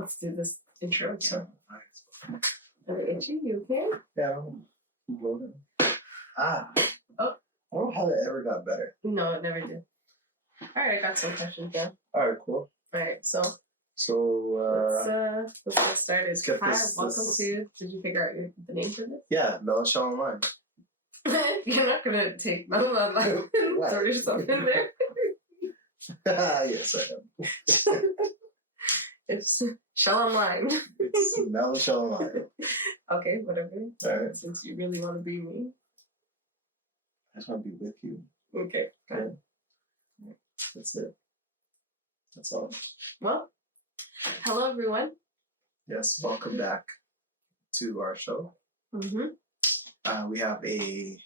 Let's do this intro. So, Itchy, you okay? yeah, I'm rolling. Oh. I don't know how that ever got better. No, it never did. All right, I got some questions down. All right, cool. All right, so let's get started. Hi, welcome to. Did you figure out the name for this? Yeah, Mel Show Online. You're not gonna take Mel Online and throw yourself in there. Yes, I am. It's Shell Online. It's Mel Show Online. Okay, whatever. All right. Since you really want to be me. I just want to be with you. Okay. Yeah. That's it. That's all. Well, hello everyone. Yes, welcome back to our show. Mm-hmm. We have a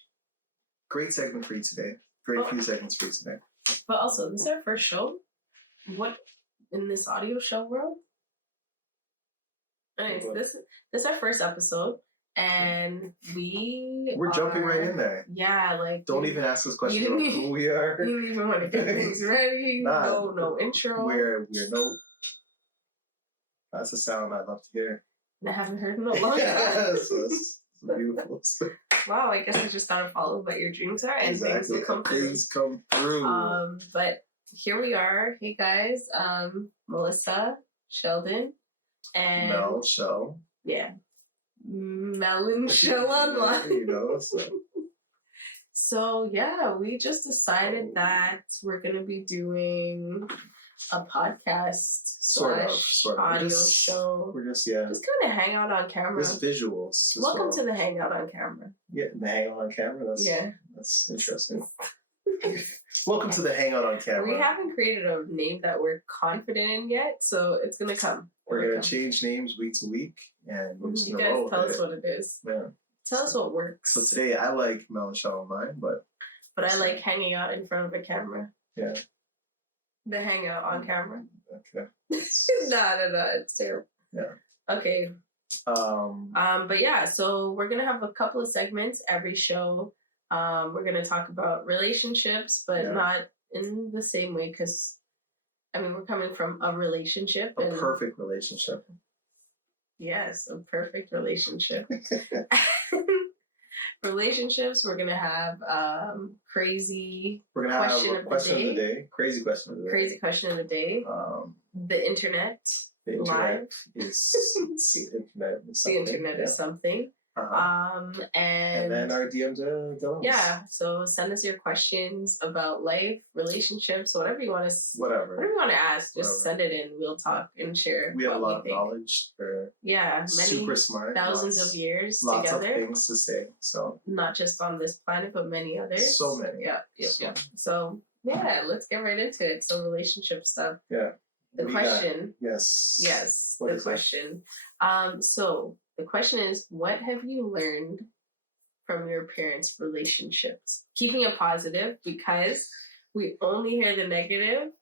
great segment for you today. Few segments for you today. But also, this is our first show. What in this audio show world? Anyways, this is our first episode, and we're jumping right in there. Yeah, like don't even ask us questions about who we are. You don't even want to get things ready. No intro. We're no. That's a sound I'd love to hear. I haven't heard in a long time. So it's beautiful. Wow, I guess I just gotta follow what your dreams are, and exactly. things will come through. Things come through. But here we are. Hey guys, Melissa, Sheldon, and Mel Shell. Yeah, Mel and Shell Online. You know, so yeah, we just decided that we're gonna be doing a podcast sort of audio show. We're just kind of hang out on camera. Just visuals. Welcome to the hangout on camera. Yeah, the hangout on camera. That's interesting. Welcome to the hangout on camera. We haven't created a name that we're confident in yet, so it's gonna come. We're gonna change names week to week, and we're just you gonna guys roll tell with us it. what it is. Yeah. Tell us what works. So today I like Mel and Shell Online, but I like hanging out in front of a camera. Yeah. The hangout on camera. Okay. No, it's terrible. Yeah. Okay. But yeah, so we're gonna have a couple of segments every show. We're gonna talk about relationships, but not in the same way, because I mean we're coming from a relationship. A perfect relationship. Yes, a perfect relationship. Relationships, we're gonna have crazy question of the day. Crazy question of the day. Crazy question of the day. The internet. The internet is something. And then our DMs are done. Yeah, so send us your questions about life, relationships, whatever you want to ask. Just send it in. We'll talk and share. We have a lot of knowledge. Many super smart. Thousands of years lots together. Lots of things to say. So not just on this planet, but many others. So many. Yeah. So yeah, let's get right into it. So relationship stuff. Yeah. The question. Yes. The question. So the question is, what have you learned from your parents' relationships? Keeping it positive, because we only hear the negative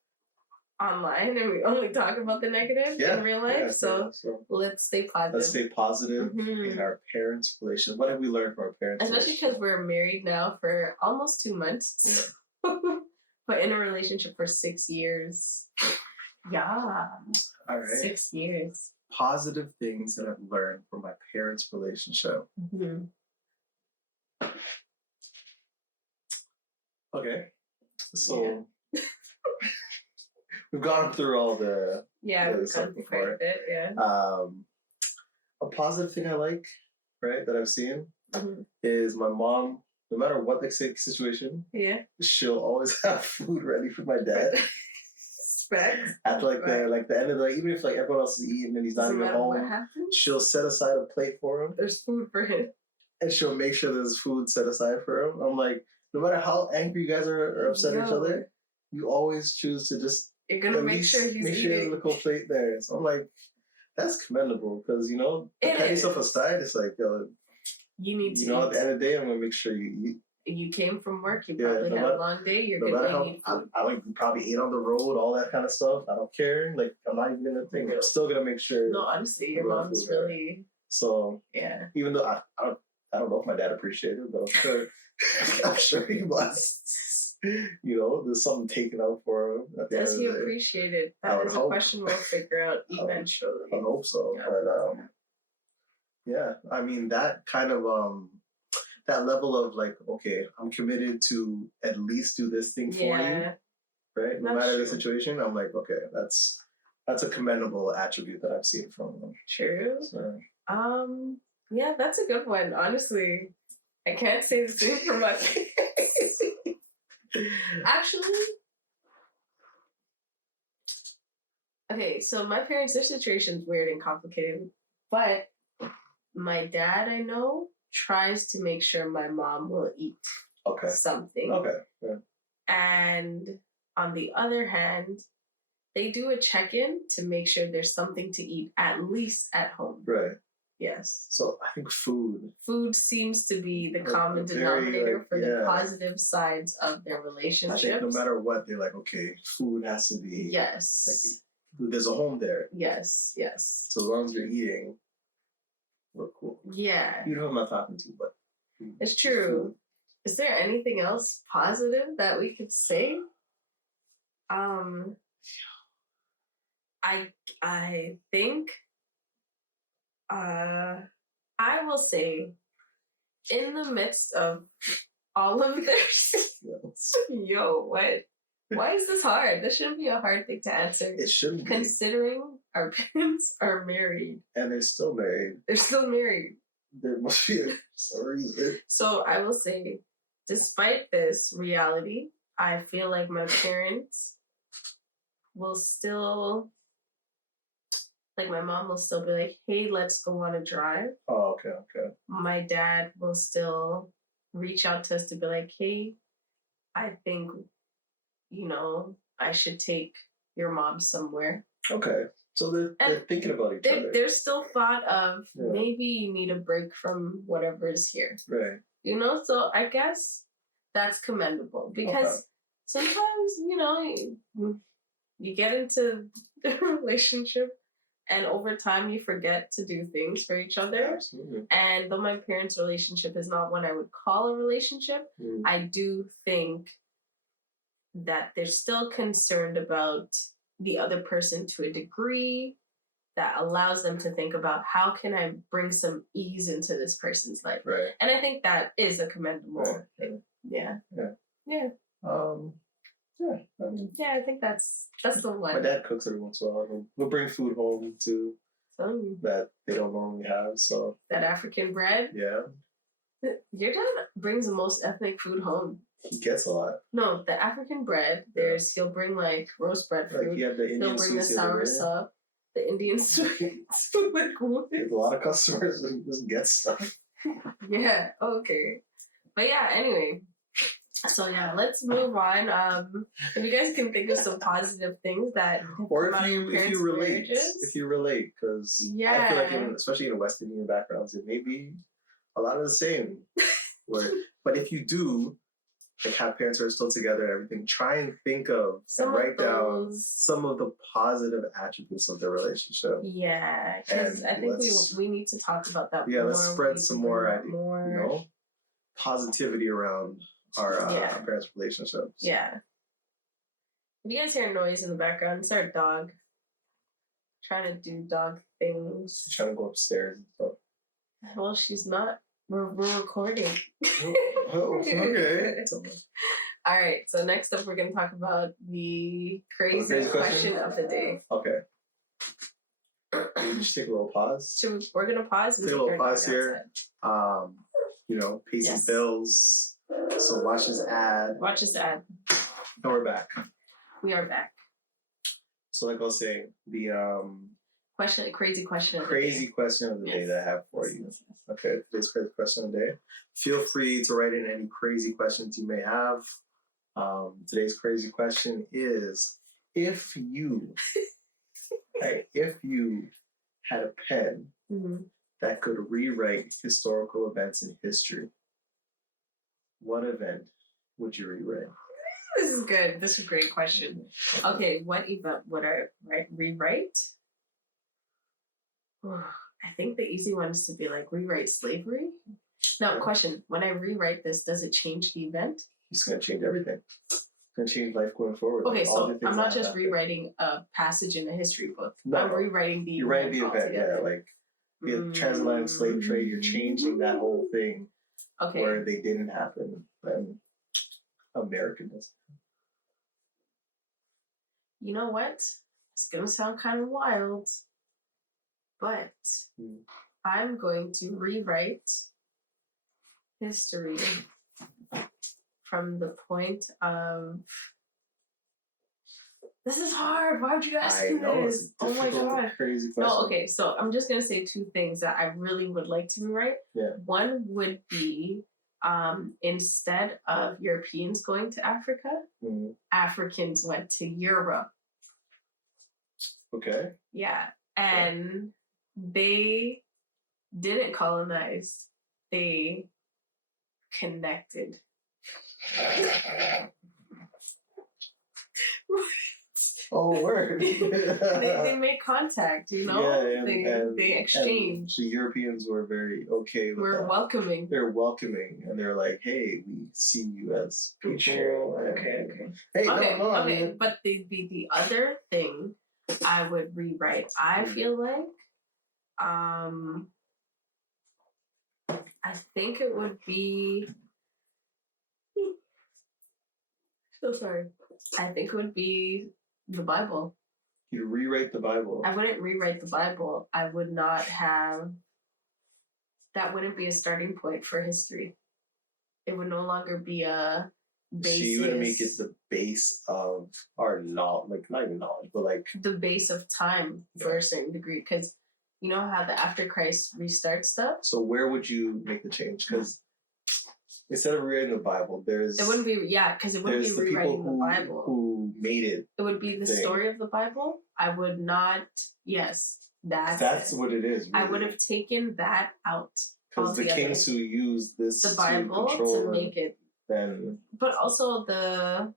online and we only talk about the negative in real life. So let's stay positive. Let's stay positive in our parents' relationship. What have we learned from our parents? Especially because we're married now for almost 2 months. Yeah. But in a relationship for 6 years. Yeah. All right. 6 years. Positive things that I've learned from my parents' relationship. Mm-hmm. Okay. So we've gone through all the we've gone through quite a bit, a positive thing I like, right, that I've seen is my mom, no matter what the situation, she'll always have food ready for my dad. At the end of the even if everyone else is eating and he's not even home, she'll set aside a plate for him. There's food for him, and she'll make sure there's food set aside for him. I'm like, no matter how angry you guys are upset at each other, you always choose to just make sure there's a little plate there. So I'm like, that's commendable, because pat yourself aside. It's like, you need to. At the end of the day, I'm gonna make sure you eat. You came from work. You probably had a long day. You're gonna need food. I probably ate on the road, all that kind of stuff. I don't care. Like, I'm not even gonna think. I'm still gonna make sure. No, honestly, your mom's really. So yeah. Even though I don't know if my dad appreciated it, but I'm sure he must. there's something taken out for him. Does he appreciate it? That is a question we'll figure out eventually. I hope so. Yeah. But yeah, I mean that kind of that level of like, okay, I'm committed to at least do this thing for you, right? No matter the situation, I'm like, okay, that's a commendable attribute that I've seen from them. True. So. Yeah, that's a good one. Honestly, I can't say the same for my parents. Actually, okay, so my parents, their situation's weird and complicated, but my dad, I know, tries to make sure my mom will eat something. Okay. Yeah. And on the other hand, they do a check-in to make sure there's something to eat at least at home. Right. Yes. So I think food seems to be the common denominator for the positive sides of their relationships. I think no matter what, they're like, okay, food has to be. Yes. Like, there's a home there. Yes. Yes. So as long as you're eating, we're cool. Yeah. You know who I'm not talking to, but it's true. Food. Is there anything else positive that we could say? I think I will say in the midst of all of this, yo, what? Why is this hard? This shouldn't be a hard thing to answer. It shouldn't be. Considering our parents are married. And they're still married. They're still married. There must be a reason. So I will say, despite this reality, I feel like my parents will still, like my mom will still be like, hey, let's go on a drive. Oh, okay. My dad will still reach out to us to be like, hey, I think, I should take your mom somewhere. Okay. So they're thinking about each other. There's still thought of maybe you need a break from whatever is here. Right. So I guess that's commendable because sometimes, you get into a relationship and over time you forget to do things for each other. Absolutely. And though my parents' relationship is not what I would call a relationship, I do think that they're still concerned about the other person to a degree that allows them to think about how can I bring some ease into this person's life. Right. And I think that is a commendable thing. Yeah. Yeah. I think that's the one. My dad cooks every once in a while. We'll bring food home too that they don't normally have. So that African bread. Yeah. Your dad brings the most ethnic food home. He gets a lot. No, the African bread. He'll bring like roast breadfruit. Like he had the Indian he'll bring the sour sup, the Indian sweets with wood. He has a lot of customers who doesn't get stuff. Yeah. Okay. But yeah. Anyway. So yeah, let's move on. If you guys can think of some positive things that, or if you relate, because I feel like especially in West Indian backgrounds, it may be a lot of the same. But if you do, like have parents who are still together and everything, try and think of and write down some of the positive attributes of their relationship. Yeah, because I think we need to talk about that. Yeah, let's spread some more positivity around our parents' relationships. Yeah. If you guys hear noise in the background, it's our dog trying to do dog things. She's trying to go upstairs and stuff. Well, she's not. We're recording. Okay. All right. So next up, we're going to talk about the crazy question of the day. Okay. Just take a little pause. We're going to pause. Take a little pause here. Pay some bills. So watch this ad. And we're back. We are back. So like I was saying, the crazy question of the day that I have for you. Okay, today's crazy question of the day. Feel free to write in any crazy questions you may have. Today's crazy question is: if you had a pen that could rewrite historical events in history, what event would you rewrite? This is good. This is a great question. Okay, what event would I rewrite? I think the easy one is to be like rewrite slavery. Now, question: when I rewrite this, does it change the event? It's going to change everything. It's going to change life going forward. Okay, so I'm not just rewriting a passage in a history book. No, I'm rewriting the event. You're writing the event, yeah. Like the transatlantic slave trade, you're changing that whole thing where they didn't happen. And America does. You know what? It's going to sound kind of wild, but I'm going to rewrite history from the point of... This is hard. Why would you ask me this? Oh my god. Crazy question. No, okay, so I'm just going to say two things that I really would like to rewrite. Yeah. One would be instead of Europeans going to Africa, Africans went to Europe. Okay. Yeah. And they didn't colonize, they connected. Oh, word. they make contact, you know? Yeah, they exchange. The Europeans were very okay with that. Welcoming. They're welcoming, and they're like, hey, we see you as people. Okay. Hey, okay, no, okay. Man. But the other thing I would rewrite, I feel like, I think it would be... So sorry. I think it would be the Bible. You'd rewrite the Bible. I wouldn't rewrite the Bible. I would not have... That wouldn't be a starting point for history. It would no longer be a basis. So you would make it the base of our knowledge, like not even knowledge, but like... The base of time for a certain degree. Because you know how the after Christ restart stuff? So where would you make the change? Because instead of rewriting the Bible, there's... It wouldn't be, because it wouldn't be rewriting the Bible. Who made it. It would be the story of the Bible. I would not, that's what it is. Really. I would have taken that out. Because the kings who used the Bible to make it. Then... But also the...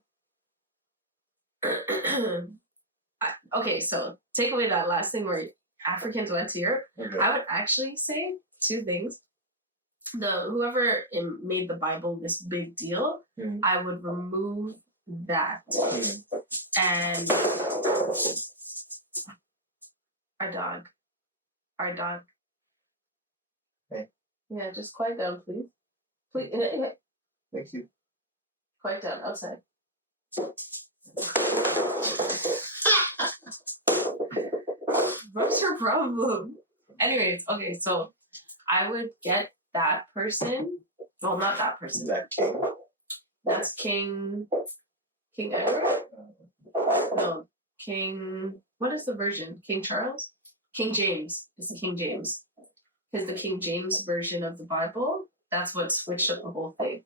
okay, so take away that last thing where Africans went to Europe. Okay. I would actually say two things. Whoever made the Bible this big deal, I would remove that. And our dog. Hey. Yeah, just quiet down, please. Please. Thank you. Quiet down, outside. What's your problem? Anyways, okay, so I would get that person. Well, not that person. That king. That's King Edward? No, King... What is the version? King Charles? King James. It's King James. Because the King James version of the Bible, that's what switched up the whole thing.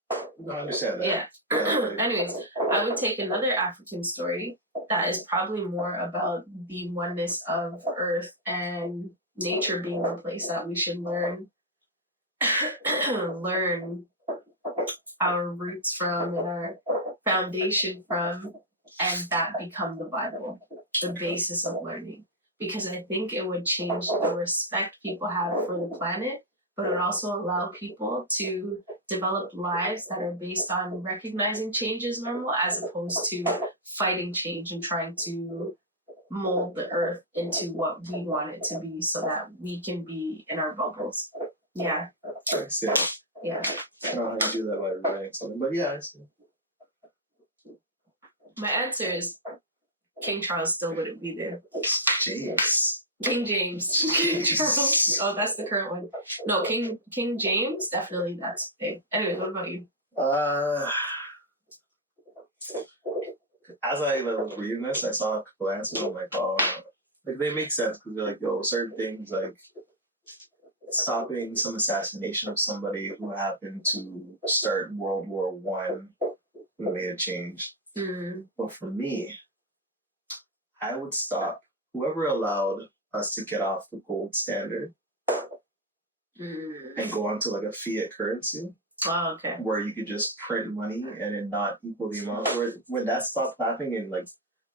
I understand that. Yeah. Anyways, I would take another African story that is probably more about the oneness of Earth and nature being the place that we should learn our roots from and our foundation from, and that become the Bible, the basis of learning. Because I think it would change the respect people have for the planet, but it would also allow people to develop lives that are based on recognizing change as normal as opposed to fighting change and trying to mold the earth into what we want it to be so that we can be in our bubbles. Yeah. I see. Yeah. I don't know how you do that by writing something, but yeah, I see. My answer is King Charles still wouldn't be there. James. King James. King Charles. Oh, that's the current one. No, King James, definitely that's big. Anyway, what about you? As I was reading this, I saw a couple answers. I'm like, oh, like they make sense because they're like, yo, certain things like stopping some assassination of somebody who happened to start World War One would have made a change. But for me, I would stop whoever allowed us to get off the gold standard and go onto like a fiat currency. Oh, okay. Where you could just print money and it not equal the amount. When that stopped happening and like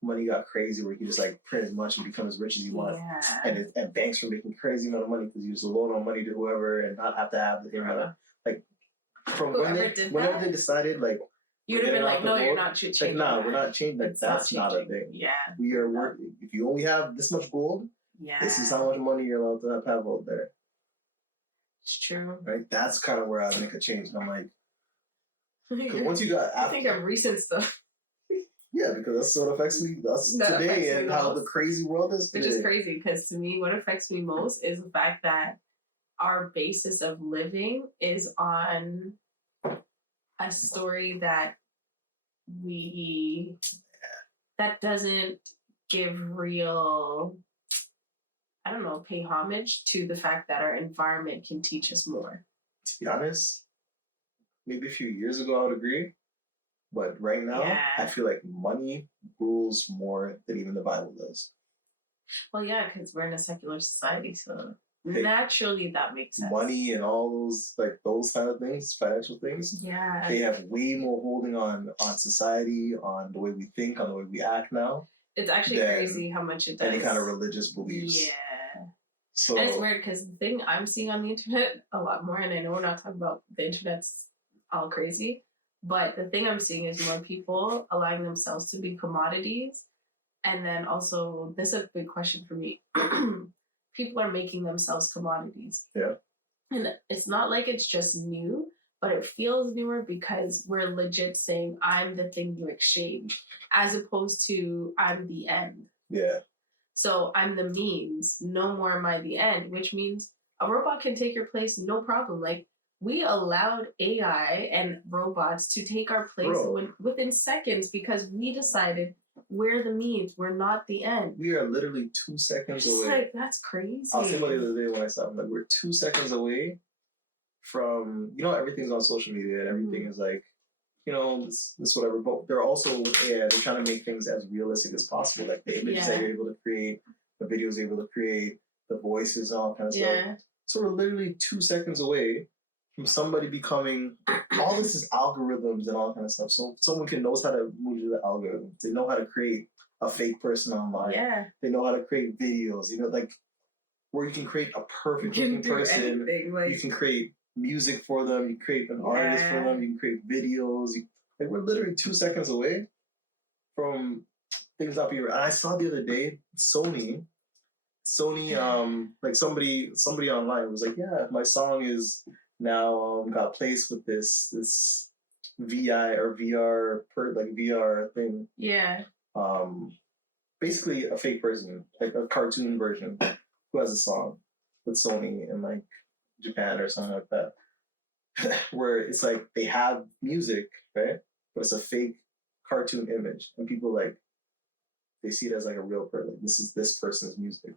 money got crazy, where you could just like print as much and become as rich as you want, and banks were making crazy amount of money because you just loan all money to whoever and not have to have the like from whenever they decided, like, you would have been like, no, you're not changing. Like, nah, we're not changing. Like, that's not a thing. Yeah. We are working. If you only have this much gold, this is how much money you're allowed to have out there. It's true. Right? That's kind of where I make a change. And I'm like, because once you got... I think of recent stuff. Yeah, because that's what affects me today and how the crazy world is today. Which is crazy, because to me, what affects me most is the fact that our basis of living is on a story that doesn't give real, I don't know, pay homage to the fact that our environment can teach us more. To be honest, maybe a few years ago I would agree, but right now I feel like money rules more than even the Bible does. Well, yeah, because we're in a secular society, so naturally that makes sense. Money and all those kind of things, financial things, they have way more holding on society, on the way we think, on the way we act now. It's actually crazy how much it does. Any kind of religious beliefs. Yeah. So, and it's weird because the thing I'm seeing on the internet a lot more, and I know we're not talking about the internet's all crazy, but the thing I'm seeing is more people allowing themselves to be commodities. And then also, this is a big question for me. People are making themselves commodities. Yeah. And it's not like it's just new, but it feels newer because we're legit saying, I'm the thing you exchange, as opposed to I'm the end. Yeah. So I'm the means, no more am I the end, which means a robot can take your place, no problem. Like, we allowed AI and robots to take our place within seconds because we decided we're the means, we're not the end. We are literally 2 seconds away. Like, that's crazy. I was thinking about the other day when I saw them, like, we're 2 seconds away from, everything's on social media and everything is like, this whatever. But they're also, they're trying to make things as realistic as possible. Like the images that you're able to create, the videos you're able to create, the voices, all kind of stuff. So we're literally 2 seconds away from somebody becoming, all this is algorithms and all kind of stuff. So someone knows how to move through the algorithms. They know how to create a fake person online. Yeah. They know how to create videos, like where you can create a perfect looking person. Anything, like... You can create music for them. You create an artist for them. You can create videos. We're literally 2 seconds away from things not being. And I saw the other day, Sony, like somebody online was like, yeah, my song is now got placed with this VI or VR VR thing. Yeah. Basically a fake person, like a cartoon version, who has a song with Sony in like Japan or something like that, where it's like they have music, right? But it's a fake cartoon image, and people they see it as like a real person. This is this person's music.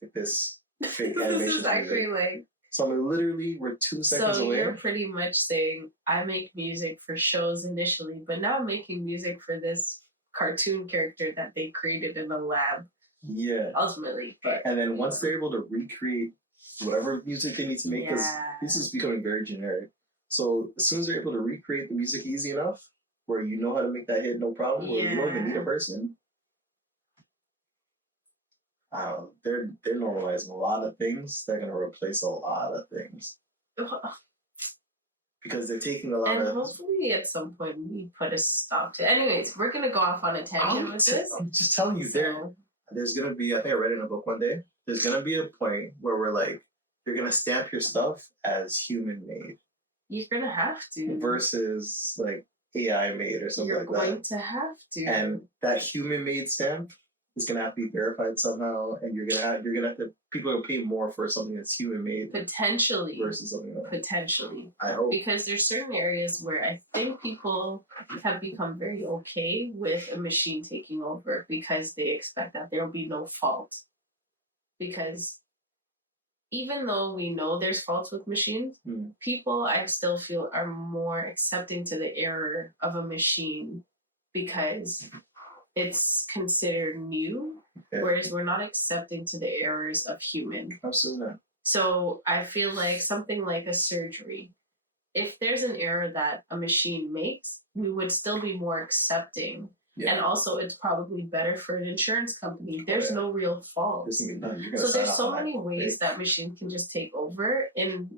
Like this fake animation. This is actually music. So we're 2 seconds away. So you're pretty much saying, I make music for shows initially, but now I'm making music for this cartoon character that they created in a lab. Yeah. Ultimately. But, and then once they're able to recreate whatever music they need to make, because this is becoming very generic. So as soon as they're able to recreate the music easy enough, where you know how to make that hit no problem, where you don't even need a person, they're normalizing a lot of things. They're going to replace a lot of things. Because they're taking a lot of... And hopefully at some point we put a stop to it. Anyways, we're going to go off on a tangent with this. I'm just telling you, there's going to be... I think I read in a book one day. There's going to be a point where we're like, you're going to stamp your stuff as human-made. You're going to have to. Versus like AI-made or something like that. You're going to have to. And that human-made stamp is gonna have to be verified somehow, and you're gonna have to. People are paying more for something that's human made, potentially, versus something else. Potentially, I hope, because there's certain areas where I think people have become very okay with a machine taking over because they expect that there will be no fault. Because even though we know there's faults with machines, people I still feel are more accepting to the error of a machine because it's considered new, whereas we're not accepting to the errors of human. Absolutely. So I feel like something like a surgery, if there's an error that a machine makes, we would still be more accepting. Yeah. And also, it's probably better for an insurance company. There's no real fault. So there's so many ways that machine can just take over in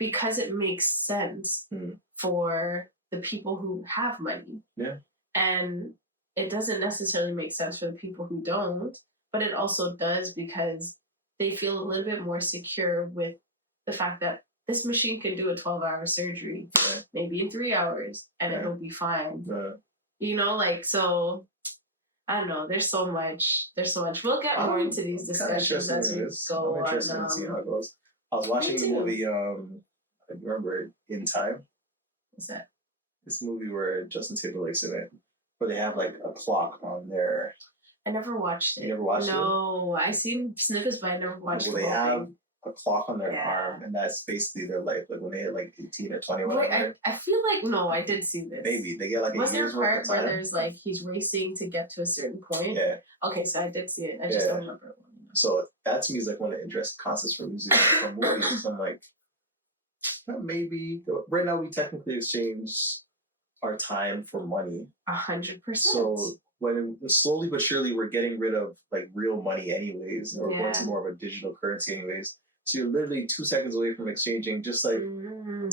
because it makes sense for the people who have money. Yeah. And it doesn't necessarily make sense for the people who don't, but it also does because they feel a little bit more secure with the fact that this machine can do a 12-hour surgery, maybe in 3 hours, and it'll be fine. You know, like, so I don't know. There's so much. We'll get more into these discussions as we go. I'm interested in seeing how it goes. I was watching the movie, I remember In Time. What's that? This movie where Justin Timberlake's in it, where they have like a clock on their... I never watched it. You never watched it? No, I seen snippets, but I never watched it. Well, they have a clock on their arm, and that's basically their life. Like when they hit like 18 or 20, whatever. I feel like, no, I did see this. Maybe they get like a year's worth of time. Where there's like he's racing to get to a certain point? Yeah. Okay, so I did see it. I just don't remember it. So that to me is like one of the interesting concepts for music for movies. So I'm like, maybe right now we technically exchange our time for money. 100%. So when slowly but surely we're getting rid of like real money anyways, and we're going to more of a digital currency anyways. So you're literally 2 seconds away from exchanging just like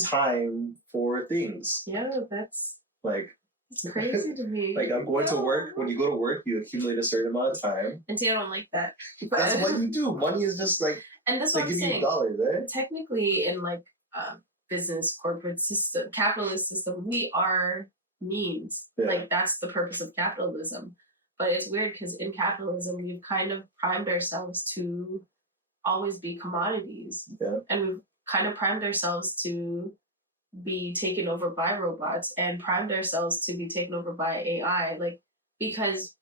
time for things. Yeah, that's like it's crazy to me. Like I'm going to work. When you go to work, you accumulate a certain amount of time. And see, I don't like that. That's what you do. Money is just like, and that's what I'm give saying. You dollars, right? Technically, in like business, corporate system, capitalist system, we are means. Like that's the purpose of capitalism. But it's weird because in capitalism, we've kind of primed ourselves to always be commodities. Yeah. And we've kind of primed ourselves to be taken over by robots and primed ourselves to be taken over by AI, like because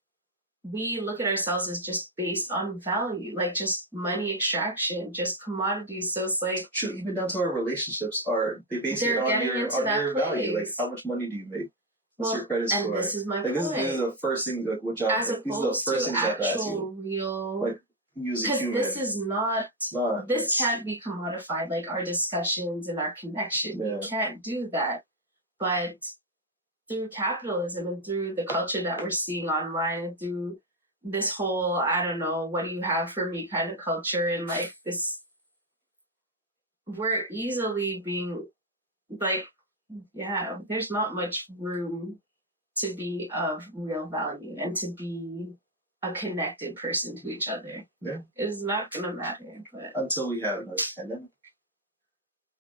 we look at ourselves as just based on value, like just money extraction, just commodities. So it's like even down to our relationships are they based it on your value. Like how much money do you make? What's your credit score? And this is my point. This is the first thing. Like what job? As opposed these are the first to things actual real. Like because this is not. This can't be commodified. Like our discussions and our connection, you can't do that. But through capitalism and through the culture that we're seeing online and through this whole, I don't know, what do you have for me kind of culture and like this, we're easily being like, there's not much room to be of real value and to be a connected person to each other. Yeah. It's not going to matter. But until we have another pandemic.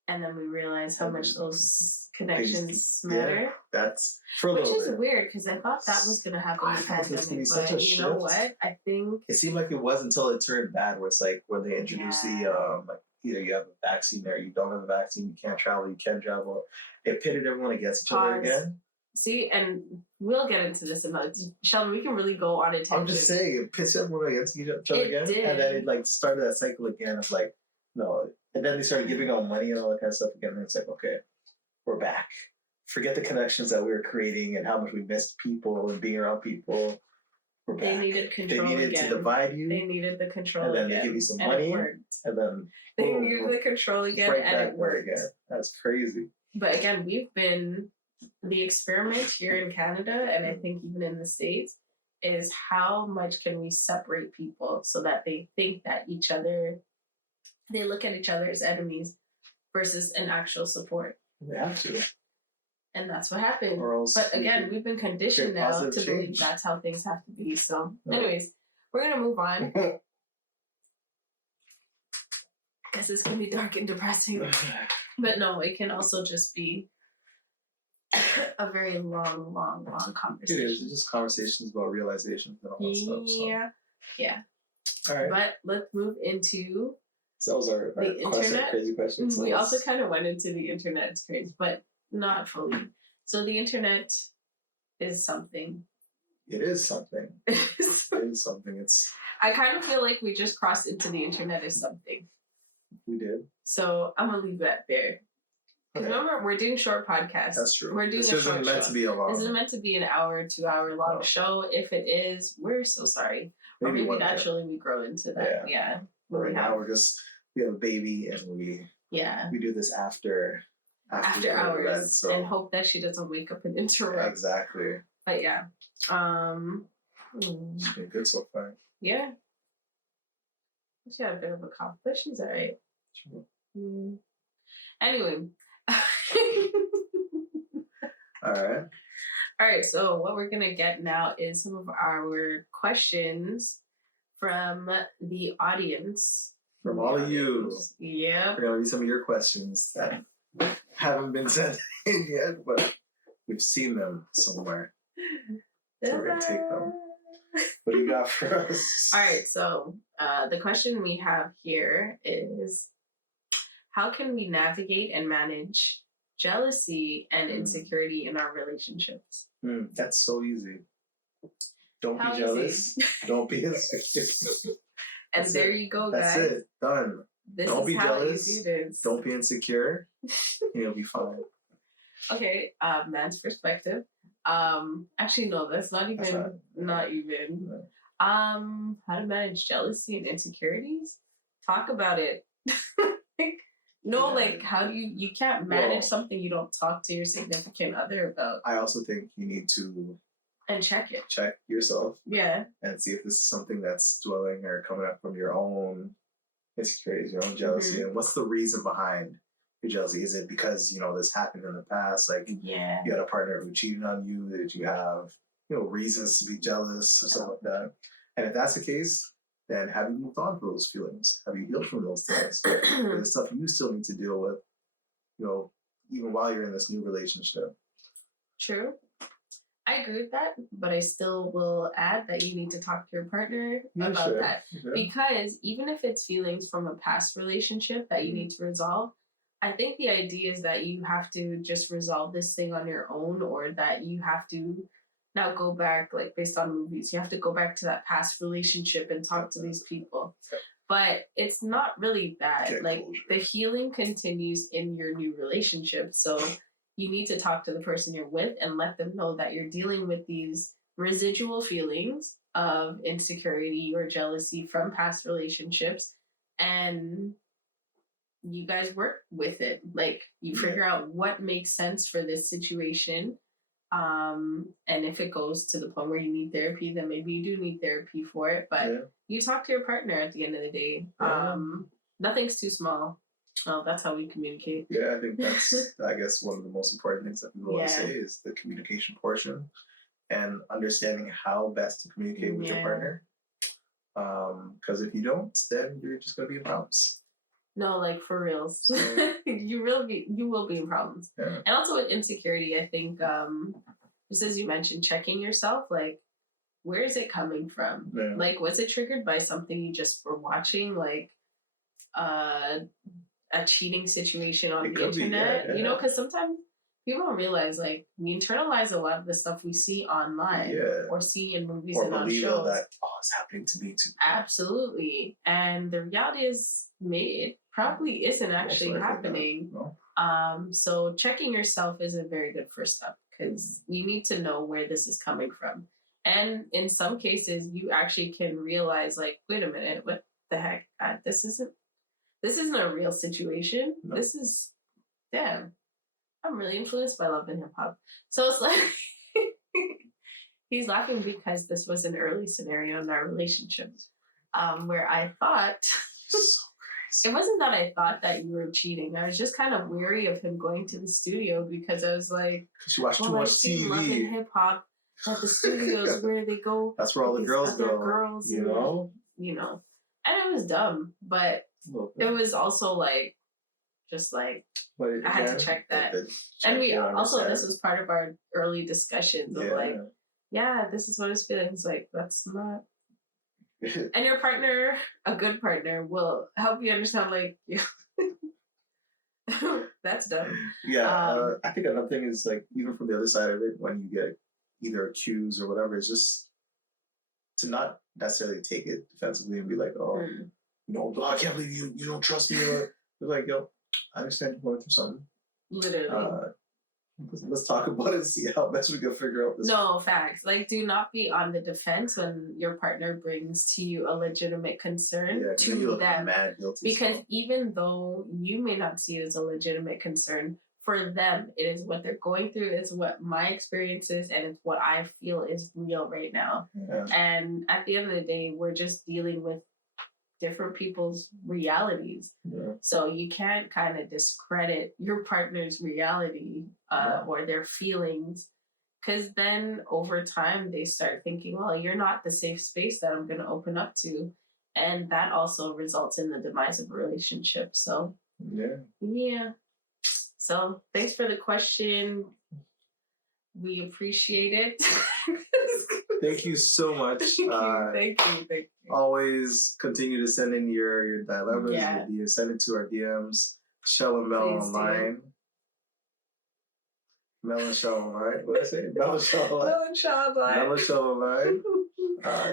And then we realize how much those connections matter. That's which is weird because I thought that was going to happen in the pandemic. But you know what? I think it seemed like it was until it turned bad. Where it's like when they introduced the like either you have a vaccine or you don't have a vaccine. You can't travel. You can travel. It pitted everyone against each other again. See, and we'll get into this another. Sheldon, we can really go on a tangent. I'm just saying, it pits everyone against each other again, and then it like started that cycle again of like no. And then they started giving out money and all that kind of stuff again. And it's like, okay, we're back. Forget the connections that we were creating and how much we missed people and being around people. We're back. They needed control. They needed to divide you. They needed the control. And then they give you some money. And then they needed the control again, and it worked. Again. That's crazy. But again, we've been the experiment here in Canada, and I think even in the States, is how much can we separate people so that they think that they look at each other as enemies versus an actual support. They have to. And that's what happened. But again, we've been conditioned now to believe that's how things have to be. So anyways, we're going to move on. Because it's going to be dark and depressing. But no, it can also just be a very long conversation. It is. It's just conversations about realizations and all that stuff. So. Yeah. All right. But let's move into... So that was our internet crazy question. So we also kind of went into the internet. It's crazy, but not fully. So the internet is something. It is something. It is something. It's. I kind of feel like we just crossed into the internet as something. We did. So I'm gonna leave that there. Okay. Remember, we're doing short podcasts. That's true. We're doing this a short isn't meant to be a long. This isn't meant to be an hour, 2 hour long show. If it is, we're so sorry. Maybe naturally we grow into that. Yeah. Right now we have a baby and we do this after hours event, so. And hope that she doesn't wake up and interrupt. Yeah, exactly. But yeah. It's been good so far. Yeah. She had a bit of a cough, but she's alright. Sure. Anyway. All right. So what we're gonna get now is some of our questions from the audience. From all of you. Yeah. We're gonna read some of your questions that haven't been sent in yet, but we've seen them somewhere. So we're gonna take them. What do you got for us? All right. So the question we have here is, how can we navigate and manage jealousy and insecurity in our relationships? That's so easy. Don't be jealous. Don't be insecure. And that's there you go, guys. That's it. Done. Don't be jealous. Don't be insecure. And you'll be fine. Okay, man's perspective. Actually, no, that's not even. Not even. No. How to manage jealousy and insecurities? Talk about it. No, like how do you can't manage something you don't talk to your significant other about. I also think you need to check it. Check yourself. Yeah. And see if this is something that's dwelling or coming up from your own insecurities, your own jealousy, and what's the reason behind your jealousy? Is it because this happened in the past? Like you had a partner who cheated on you? Did you have reasons to be jealous or something like that? And if that's the case, then have you moved on from those feelings? Have you healed from those things? There's stuff you still need to deal with, even while you're in this new relationship. True. I agree with that, but I still will add that you need to talk to your partner about that. Sure. Because even if it's feelings from a past relationship that you need to resolve, I think the idea is that you have to just resolve this thing on your own, or that you have to now go back, like based on movies, you have to go back to that past relationship and talk to these people. But it's not really that. Like the healing continues in your new relationship. So you need to talk to the person you're with and let them know that you're dealing with these residual feelings of insecurity or jealousy from past relationships. And you guys work with it. Like you figure out what makes sense for this situation. And if it goes to the point where you need therapy, then maybe you do need therapy for it. But you talk to your partner at the end of the day. Nothing's too small. Well, that's how we communicate. Yeah, I think that's, I guess, one of the most important things that people always say is the communication portion and understanding how best to communicate with your partner. Because if you don't, then you're just going to be in problems. No, like for reals. So, you will be in problems. Yeah. And also with insecurity, I think, just as you mentioned, checking yourself, like, where is it coming from? Yeah. Like, was it triggered by something you just were watching? Like, a cheating situation on the internet, because sometimes people don't realize, like, we internalize a lot of the stuff we see online or see in movies and on shows. That, it's happening to me too. Absolutely. And the reality is, it probably isn't actually happening. No. So checking yourself is a very good first step, because you need to know where this is coming from. And in some cases, you actually can realize, like, wait a minute, what the heck? This isn't a real situation. No. This is, damn, I'm really influenced by Love and Hip Hop. So it's like, he's laughing because this was an early scenario in our relationship, where I thought, it wasn't that I thought that you were cheating. I was just kind of weary of him going to the studio, because I was like, you watch too much TV. Love and Hip Hop at the studios where they go. That's where all the girls go. Girls, you know. And it was dumb, but it was also like, just like, I had to check that. And we also, this was part of our early discussions of like, this is what his feelings like. That's not. And your partner, a good partner, will help you understand, like, that's dumb. Yeah, I think another thing is, like, even from the other side of it, when you get either accused or whatever, is just to not necessarily take it defensively and be like, I can't believe you don't trust me. Or you're like, I understand you're going through something. Literally. Let's talk about it and see how best we can figure out this. No, facts. Like, do not be on the defense when your partner brings to you a legitimate concern to them. Because even though you may not see it as a legitimate concern, for them, it is what they're going through, it's what my experience is, and it's what I feel is real right now. Yeah. And at the end of the day, we're just dealing with different people's realities. Yeah. So you can't kind of discredit your partner's reality or their feelings, because then over time they start thinking, well, you're not the safe space that I'm going to open up to. And that also results in the demise of a relationship. So, yeah. So thanks for the question. We appreciate it. Thank you so much. Thank you. Always continue to send in your dilemmas. Yeah. Send it to our DMs. Shell and Mel online. Mel and Shell online. What did I say? Mel and Shell online. Mel and Shell online. Mel and Shell online.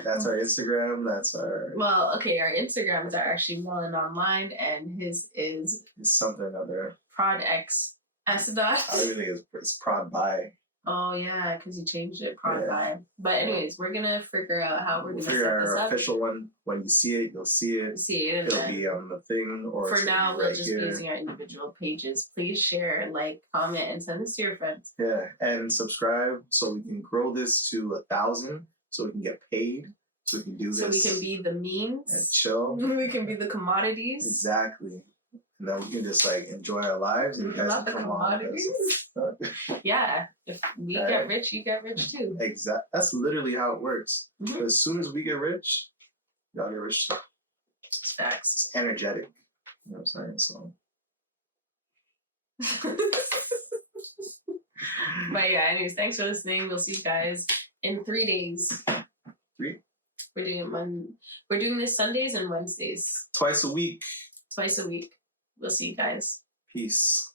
That's our Instagram. That's our... Well, okay, our Instagrams are actually Melon Online, and his is... It's something other. ProdX Asadot. I don't even think it's Prod by. Oh, yeah, because you changed it, Prod by. But anyways, we're going to figure out how we're going to set this our up. Official one. When you see it, you'll see it. It'll be on the thing. Or for now, we'll just be using our individual pages. Please share, like, comment, and send this to your friends. Yeah, and subscribe so we can grow this to 1,000. So we can get paid. So we can do this. So we can be the memes. And chill. We can be the commodities. Exactly. And then we can just like enjoy our lives. And you guys not can the come commodities. On. Yeah. If we get rich, you get rich too. Exactly. That's literally how it works. Mm-hmm. As soon as we get rich, y'all get rich too. It's facts. It's energetic. You know what I'm saying? So. But yeah, anyways, thanks for listening. We'll see you guys in 3 days. 3? We're doing this Sundays and Wednesdays. Twice a week. We'll see you guys. Peace.